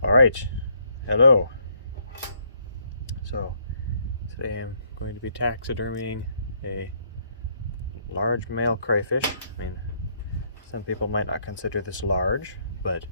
Alright, hello. So, today I'm going to be taxidermying a large male crayfish. I mean, some people might not consider this large, but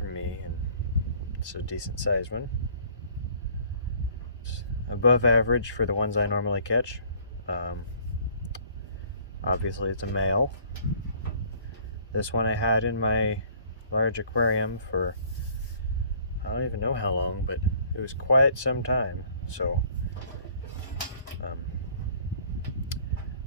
for me, it's a decent sized one. It's above average for the ones I normally catch. Obviously it's a male. This one I had in my large aquarium for I don't even know how long, but it was quite some time. So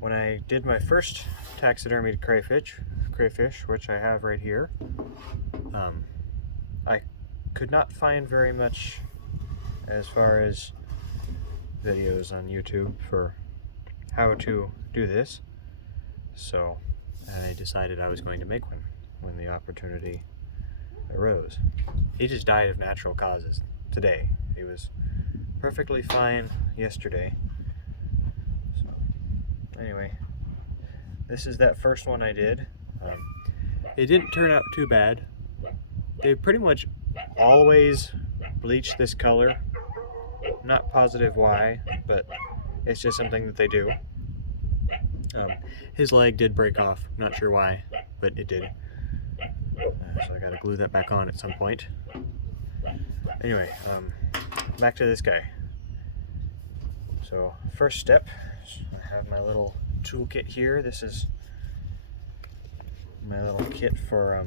when I did my first taxidermied crayfish, which I have right here, I could not find very much as far as videos on YouTube for how to do this. So I decided I was going to make one when the opportunity arose. He just died of natural causes today. He was perfectly fine yesterday. So anyway, this is that first one I did. It didn't turn out too bad. They pretty much always bleach this color. Not positive why, but it's just something that they do. His leg did break off. Not sure why, but it did. So I gotta glue that back on at some point. Anyway, back to this guy. So first step, I have my little toolkit here. This is my little kit for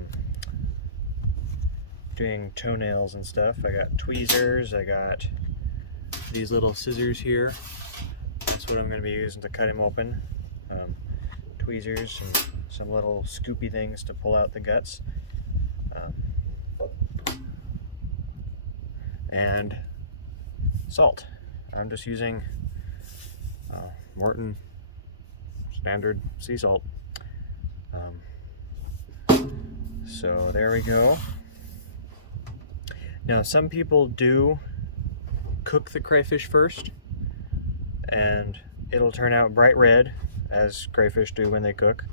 doing toenails and stuff. I got tweezers, I got these little scissors here. That's what I'm going to be using to cut him open. Tweezers and some little scoopy things to pull out the guts. And salt. I'm just using Morton standard sea salt. So there we go. Now some people do cook the crayfish first, and it'll turn out bright red, as crayfish do when they cook.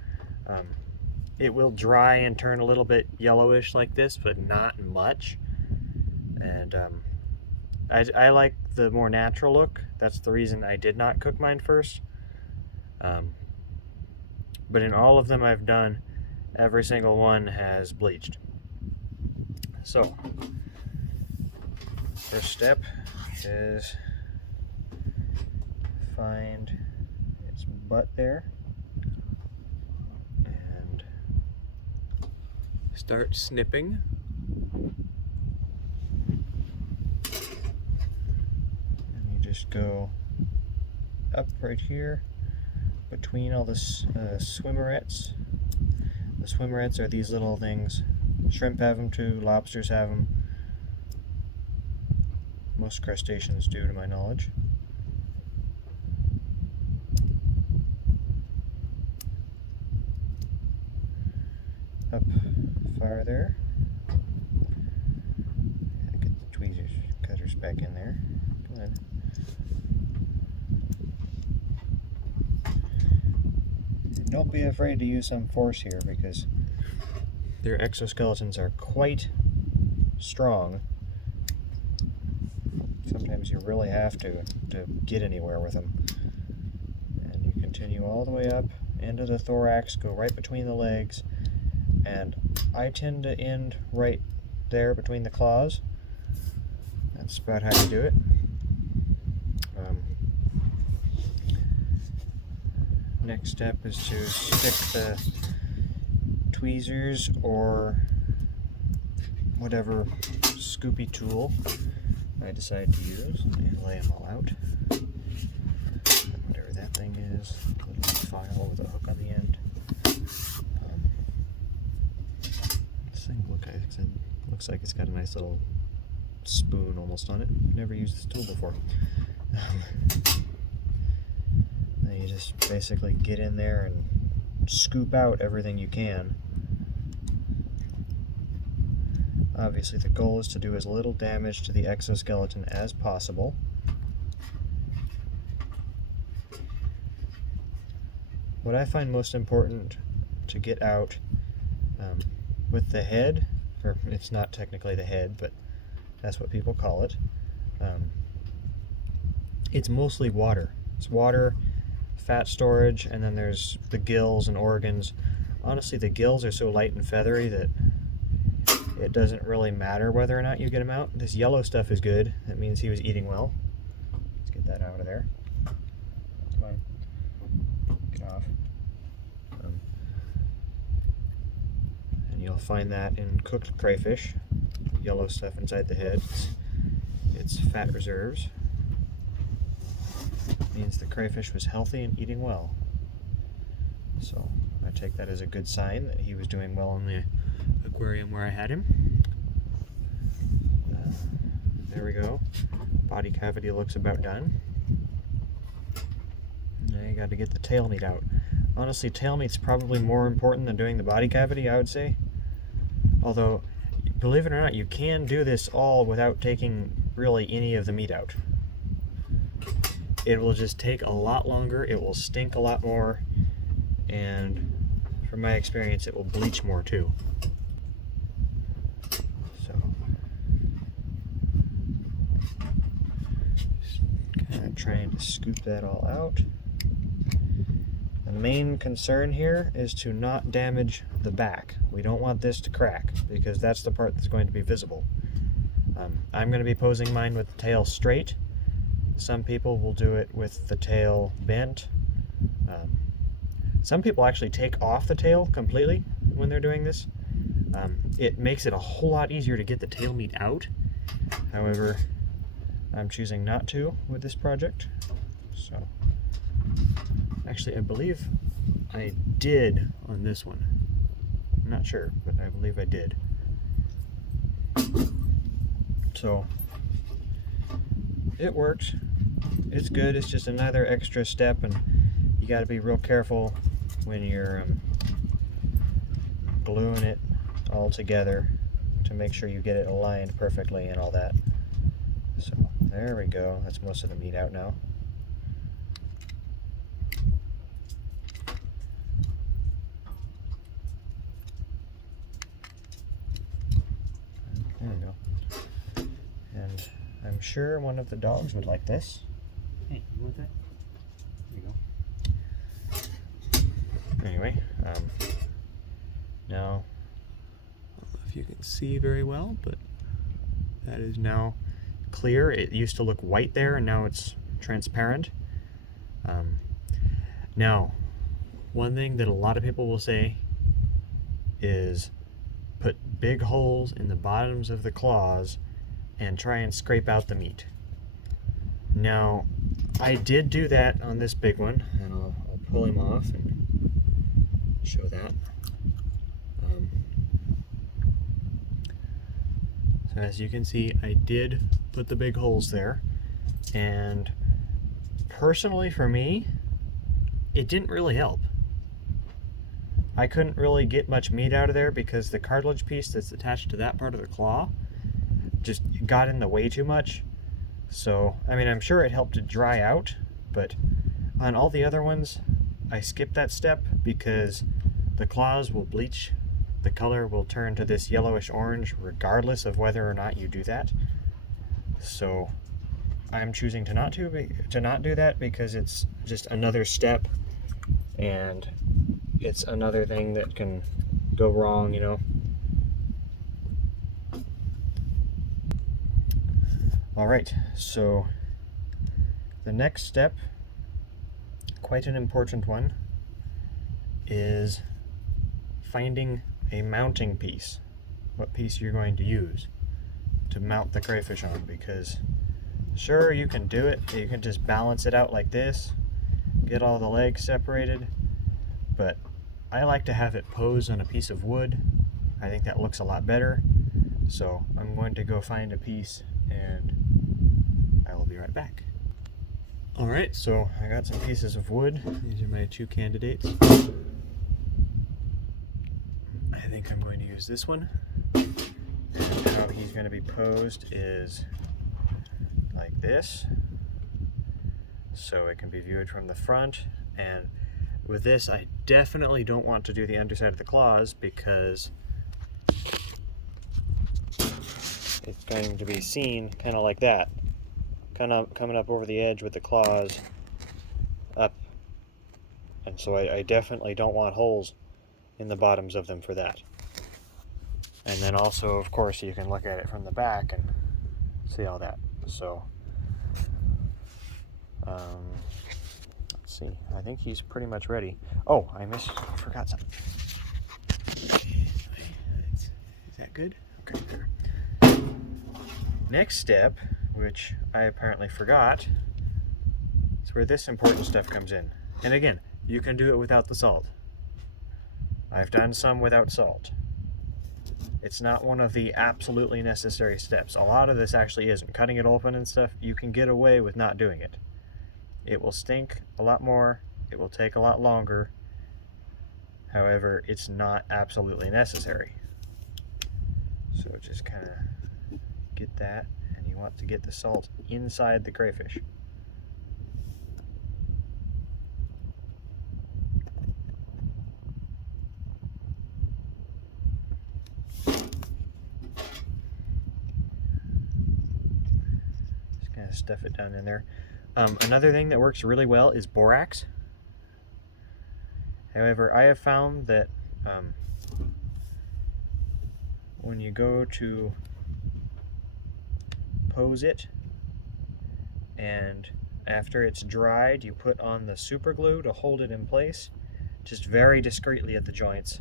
It will dry and turn a little bit yellowish like this, but not much. And I like the more natural look. That's the reason I did not cook mine first. But in all of them I've done, every single one has bleached. So, first step is find its butt there and start snipping. And you just go up right here between all the swimmerets. The swimmerets are these little things. Shrimp have them too, lobsters have them. Most crustaceans do, to my knowledge. Up farther. Gotta get the tweezers, cutters back in there. Come on. And don't be afraid to use some force here, because their exoskeletons are quite strong. Sometimes you really have to get anywhere with them. And you continue all the way up into the thorax, go right between the legs, and I tend to end right there between the claws. That's about how you do it. Next step is to stick the tweezers or whatever scoopy tool I decide to use. Let me lay them all out. Whatever that thing is, a little file with a hook on the end. This thing looks like it's got a nice little spoon almost on it. Never used this tool before. Then you just basically get in there and scoop out everything you can. Obviously the goal is to do as little damage to the exoskeleton as possible. What I find most important to get out with the head, or it's not technically the head, but that's what people call it. It's mostly water. It's water, fat storage, and then there's the gills and organs. Honestly, the gills are so light and feathery that it doesn't really matter whether or not you get him out. This yellow stuff is good. That means he was eating well. Let's get that out of there. Come on. Get off. And you'll find that in cooked crayfish. Yellow stuff inside the head. It's fat reserves. Means the crayfish was healthy and eating well. So I take that as a good sign that he was doing well in the aquarium where I had him. There we go. Body cavity looks about done. Now you got to get the tail meat out. Honestly, tail meat's probably more important than doing the body cavity, I would say. Although, believe it or not, you can do this all without taking really any of the meat out. It will just take a lot longer, it will stink a lot more, and from my experience, it will bleach more too. So, just kind of trying to scoop that all out. The main concern here is to not damage the back. We don't want this to crack because that's the part that's going to be visible. I'm going to be posing mine with the tail straight. Some people will do it with the tail bent. Some people actually take off the tail completely when they're doing this. It makes it a whole lot easier to get the tail meat out. However, I'm choosing not to with this project. So, actually, I believe I did on this one. I'm not sure, but I believe I did. So, it worked. It's good. It's just another extra step, and you got to be real careful when you're gluing it all together to make sure you get it aligned perfectly and all that. So there we go. That's most of the meat out now. There we go. And I'm sure one of the dogs would like this. Hey, you want that? There you go. Anyway, now, I don't know if you can see very well, but that is now clear. It used to look white there, and now it's transparent. Now, one thing that a lot of people will say is put big holes in the bottoms of the claws and try and scrape out the meat. Now, I did do that on this big one, and I'll pull him off and show that. So as you can see, I did put the big holes there, and personally for me, it didn't really help. I couldn't really get much meat out of there because the cartilage piece that's attached to that part of the claw just got in the way too much. So, I mean, I'm sure it helped it dry out, but on all the other ones, I skipped that step because the claws will bleach. The color will turn to this yellowish orange regardless of whether or not you do that. So, I'm choosing to not do that because it's just another step, and it's another thing that can go wrong, you know. Alright, so the next step, quite an important one, is finding a mounting piece. What piece you're going to use to mount the crayfish on, because sure, you can do it. You can just balance it out like this, get all the legs separated, but I like to have it pose on a piece of wood. I think that looks a lot better. So I'm going to go find a piece and I will be right back. Alright, so I got some pieces of wood. These are my two candidates. I think I'm going to use this one. And how he's going to be posed is like this. So it can be viewed from the front, and with this I definitely don't want to do the underside of the claws because it's going to be seen kind of like that, kind of coming up over the edge with the claws up. And so I definitely don't want holes in the bottoms of them for that. And then also, of course, you can look at it from the back and see all that. So, let's see. I think he's pretty much ready. Oh, I forgot something. Is that good? Okay, there. Next step, which I apparently forgot, is where this important stuff comes in. And again, you can do it without the salt. I've done some without salt. It's not one of the absolutely necessary steps. A lot of this actually isn't. Cutting it open and stuff, you can get away with not doing it. It will stink a lot more. It will take a lot longer. However, it's not absolutely necessary. So just kind of get that, and you want to get the salt inside the crayfish. Stuff it down in there. Another thing that works really well is borax. However, I have found that when you go to pose it, and after it's dried, you put on the super glue to hold it in place, just very discreetly at the joints,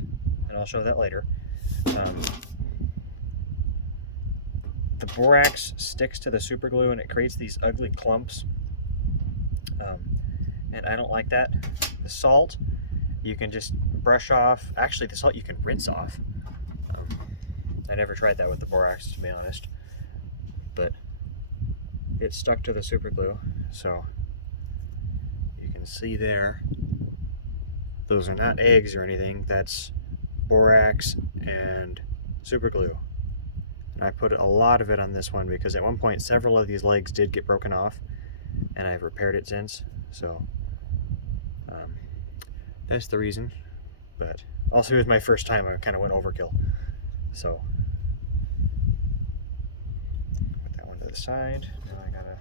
and I'll show that later. The borax sticks to the super glue and it creates these ugly clumps, and I don't like that. The salt you can just brush off. Actually, the salt you can rinse off. I never tried that with the borax, to be honest, but it stuck to the super glue, so you can see there, those are not eggs or anything. That's borax and super glue. And I put a lot of it on this one because at one point several of these legs did get broken off, and I've repaired it since, so that's the reason. But also it was my first time. I kind of went overkill, so put that one to the side. Now I gotta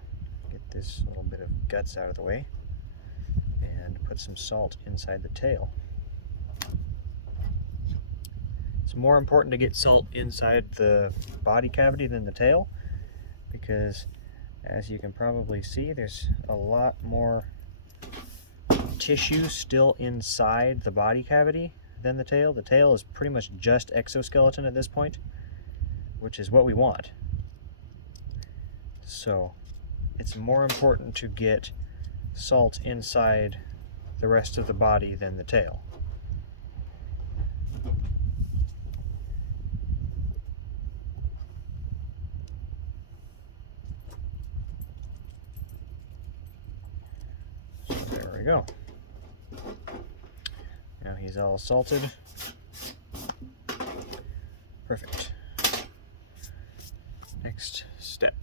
get this little bit of guts out of the way and put some salt inside the tail. It's more important to get salt inside the body cavity than the tail, because as you can probably see, there's a lot more tissue still inside the body cavity than the tail. The tail is pretty much just exoskeleton at this point, which is what we want. So it's more important to get salt inside the rest of the body than the tail. So there we go. Now he's all salted. Perfect. Next step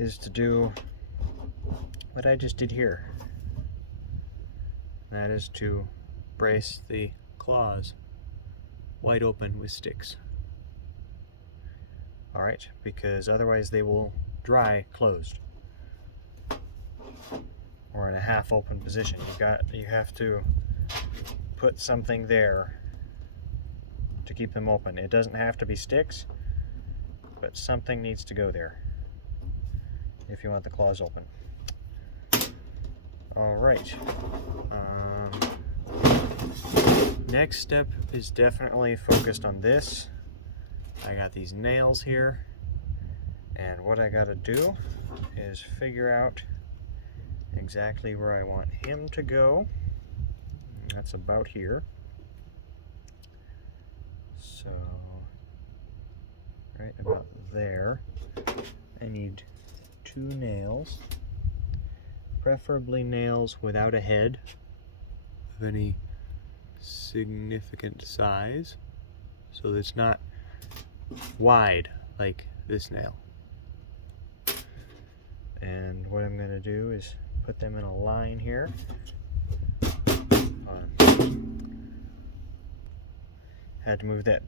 is to do what I just did here. That is to brace the claws wide open with sticks. Alright, because otherwise they will dry closed, or in a half open position. You have to put something there to keep them open. It doesn't have to be sticks, but something needs to go there if you want the claws open. Alright. Next step is definitely focused on this. I got these nails here, and what I gotta do is figure out exactly where I want him to go. That's about here. So, right about there. I need 2 nails, preferably nails without a head of any significant size, so it's not wide like this nail. And what I'm going to do is put them in a line here. Had to move that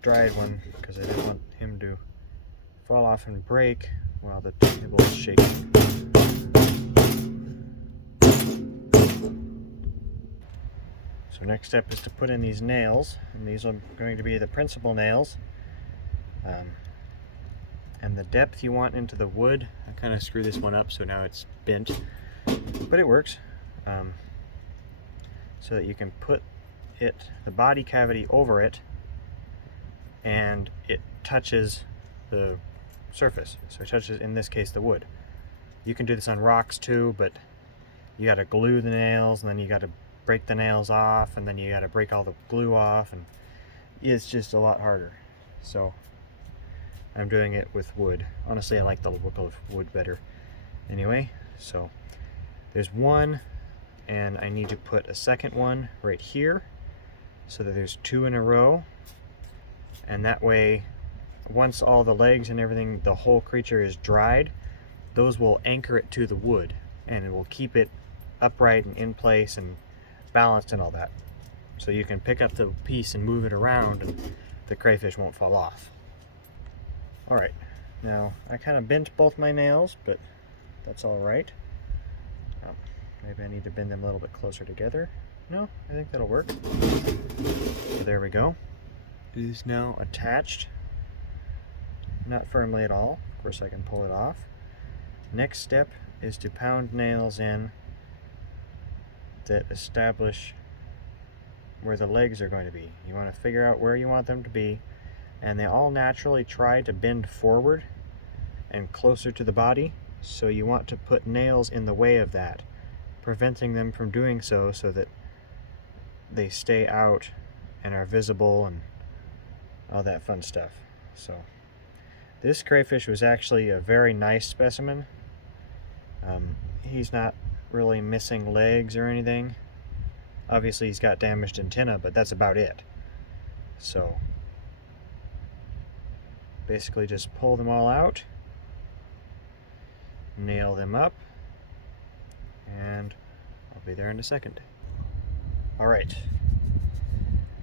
dried one because I didn't want him to fall off and break while the table is shaking. So next step is to put in these nails, and these are going to be the principal nails. And the depth you want into the wood, I kind of screwed this one up so now it's bent, but it works. So that you can put the body cavity over it and it touches the surface. So it touches, in this case, the wood. You can do this on rocks too, but you got to glue the nails, and then you got to break the nails off, and then you got to break all the glue off, and it's just a lot harder. So I'm doing it with wood. Honestly, I like the look of wood better. Anyway, so there's one, and I need to put a second one right here so that there's two in a row, and that way once all the legs and everything, the whole creature is dried, those will anchor it to the wood, and it will keep it upright and in place and balanced and all that. So you can pick up the piece and move it around and the crayfish won't fall off. Alright, now I kind of bent both my nails, but that's alright. Maybe I need to bend them a little bit closer together. No, I think that'll work. So there we go. It is now attached. Not firmly at all. Of course I can pull it off. Next step is to pound nails in that establish where the legs are going to be. You want to figure out where you want them to be, and they all naturally try to bend forward and closer to the body, so you want to put nails in the way of that, preventing them from doing so that they stay out and are visible and all that fun stuff. So this crayfish was actually a very nice specimen. He's not really missing legs or anything. Obviously he's got damaged antenna, but that's about it. So basically just pull them all out, nail them up, and I'll be there in a second. Alright,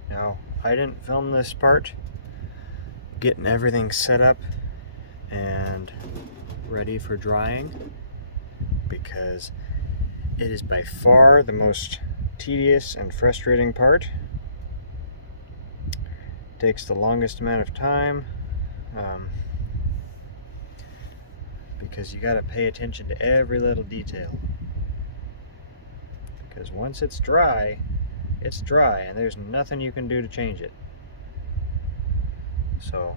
now I didn't film this part, getting everything set up and ready for drying, because it is by far the most tedious and frustrating part. It takes the longest amount of time, because you got to pay attention to every little detail. Because once it's dry, and there's nothing you can do to change it. So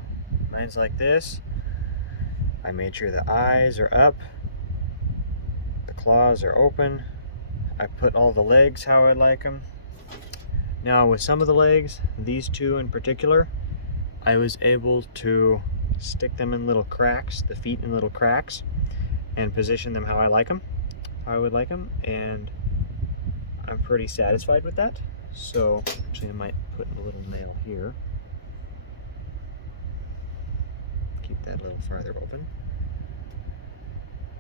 mine's like this. I made sure the eyes are up, the claws are open. I put all the legs how I like them. Now with some of the legs, these two in particular, I was able to stick them in little cracks, the feet in little cracks, and position them how I like them, how I would like them, and I'm pretty satisfied with that. So actually I might put a little nail here. Keep that a little farther open.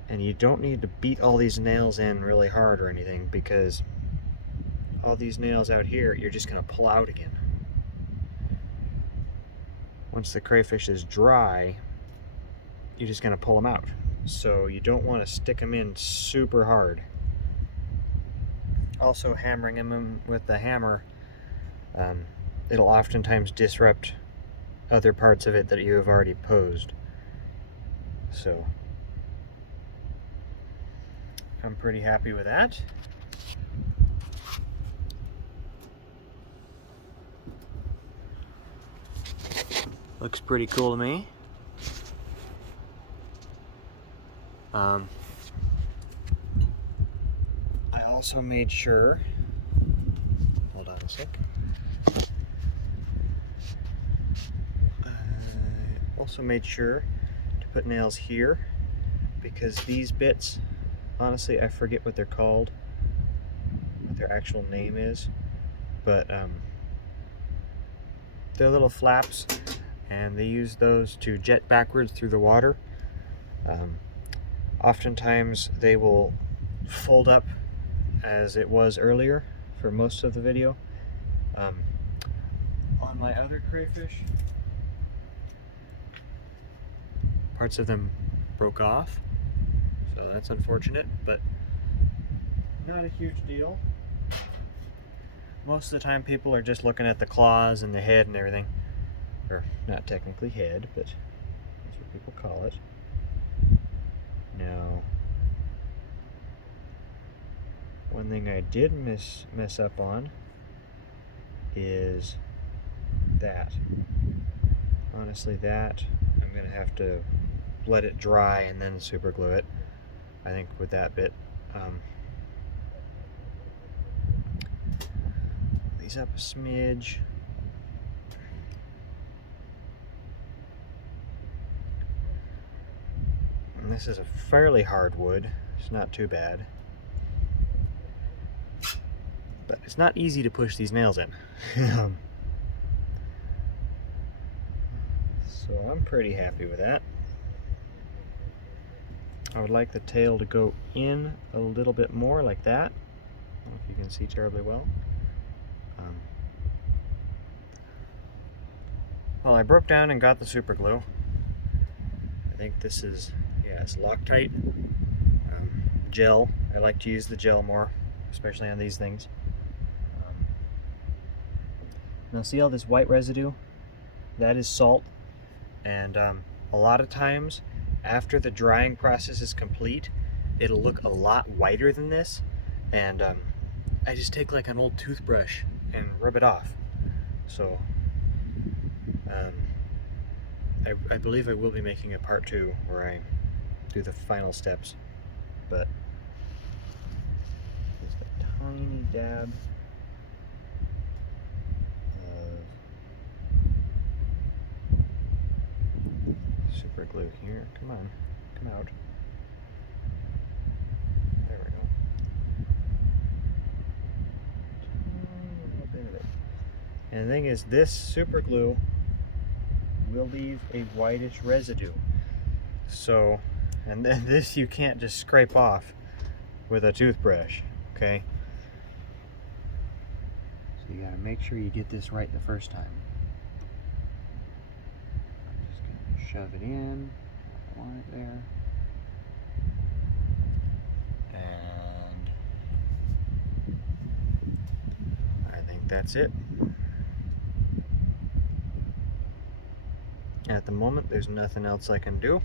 And you don't need to beat all these nails in really hard or anything, because all these nails out here you're just going to pull out again. Once the crayfish is dry, you're just going to pull them out. So you don't want to stick them in super hard. Also, hammering them in with the hammer, it'll oftentimes disrupt other parts of it that you have already posed. So I'm pretty happy with that. Looks pretty cool to me. I also made sure, hold on a sec. I also made sure to put nails here, because these bits, honestly, I forget what they're called, what their actual name is, but they're little flaps, and they use those to jet backwards through the water. Oftentimes they will fold up as it was earlier for most of the video. On my other crayfish, parts of them broke off, so that's unfortunate, but not a huge deal. Most of the time people are just looking at the claws and the head and everything. Or not technically head, but that's what people call it. Now, one thing I did mess up on is that. Honestly, that I'm gonna have to let it dry and then super glue it. I think with that bit. These up a smidge. And this is a fairly hard wood. It's not too bad. But it's not easy to push these nails in. So I'm pretty happy with that. I would like the tail to go in a little bit more like that. I don't know if you can see terribly well. Well, I broke down and got the super glue. I think this is, yeah, it's Loctite gel. I like to use the gel more, especially on these things. Now see all this white residue? That is salt. And a lot of times after the drying process is complete, it'll look a lot whiter than this. And I just take like an old toothbrush and rub it off. So I believe I will be making a part 2 where I do the final steps, but just a tiny dab of super glue here. Come on, come out. There we go. A little bit of it. And the thing is, this super glue will leave a whitish residue. So, and then this you can't just scrape off with a toothbrush, okay? So you gotta make sure you get this right the first time. I'm just gonna shove it in. I want it there. And I think that's it. At the moment, there's nothing else I can do.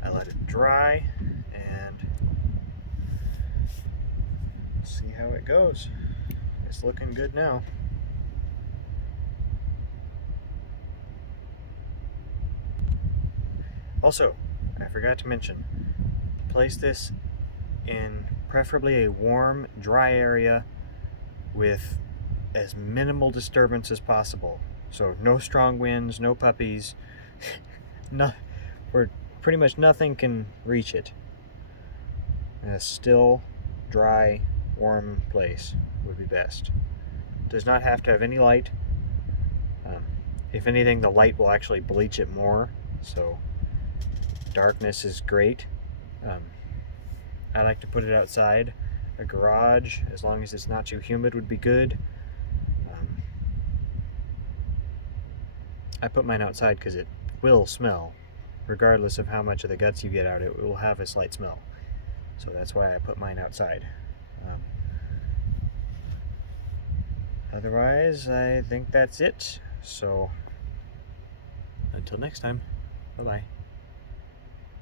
I let it dry and see how it goes. It's looking good now. Also, I forgot to mention, place this in preferably a warm, dry area with as minimal disturbance as possible. So no strong winds, no puppies, where pretty much nothing can reach it. In a still, dry, warm place would be best. Does not have to have any light. If anything, the light will actually bleach it more, so darkness is great. I like to put it outside. A garage, as long as it's not too humid, would be good. I put mine outside because it will smell. Regardless of how much of the guts you get out, it will have a slight smell. So that's why I put mine outside. Otherwise, I think that's it. So, until next time, bye-bye.